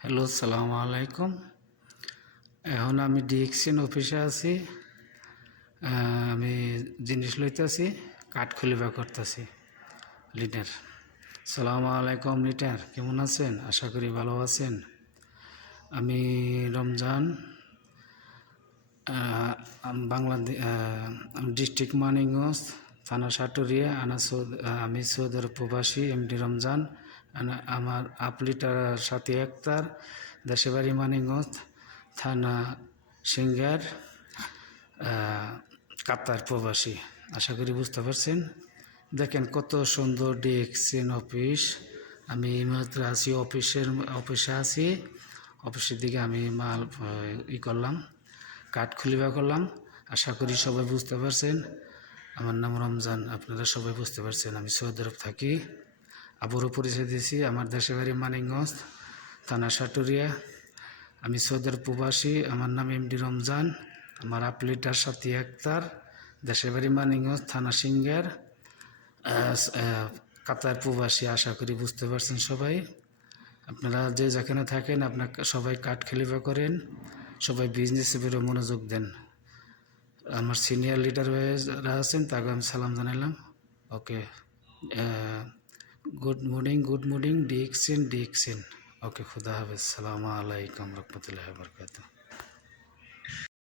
Hello, সালামু আলাইকুম। এখন আমি ডিএক্সিন অফিসে আছি। আমি জিনিস লইতেছি, কাঠ খুলিবা করতেছি। লিডার, সালামু আলাইকুম। লিডার কেমন আছেন? আশা করি ভালো আছেন। আমি রমজান, বাংলাদেশ, ডিস্ট্রিক্ট মানিকগঞ্জ, থানা সাটুরিয়া। আমি সৌদি আরব প্রবাসী এমডি রমজান। আমার আপলিটার সাথী একতার, দেশে বাড়ি মানিকগঞ্জ, থানা সিঙ্গার, কাতার প্রবাসী। আশা করি বুঝতে পারছেন। দেখেন কত সুন্দর ডিএক্সিন অফিস। আমি এই মুহূর্তে আছি অফিসে আছি। অফিসের দিকে আমি মাল করলাম, কাঠ খুলিবা করলাম। আশা করি সবাই বুঝতে পারছেন। আমার নাম রমজান, আপনারা সবাই বুঝতে পারছেন। আমি সৌদি আরব থাকি। আবারও পরিচয় দিয়েছি, আমার দেশের বাড়ি মানিকগঞ্জ, থানা সাটুরিয়া। আমি সৌদি আরব প্রবাসী। আমার নাম এমডি রমজান। আমার আপলিটার সাথী একতার, দেশের বাড়ি মানিকগঞ্জ, থানা সিঙ্গার, কাতার প্রবাসী। আশা করি বুঝতে পারছেন সবাই। আপনারা যে যেখানে থাকেন, আপনার সবাই কাঠ খেলিবা করেন, সবাই বিজনেসে বেরো মনোযোগ দেন। আমার সিনিয়র লিডাররা আছেন, তাকে আমি সালাম জানালাম। ওকে, গুড মর্নিং ডিএক্সিন। ওকে, খুদা হাফেজ। সালামু আলাইকুম রহমতুল্লাহি ওয়া বারাকাতুহু।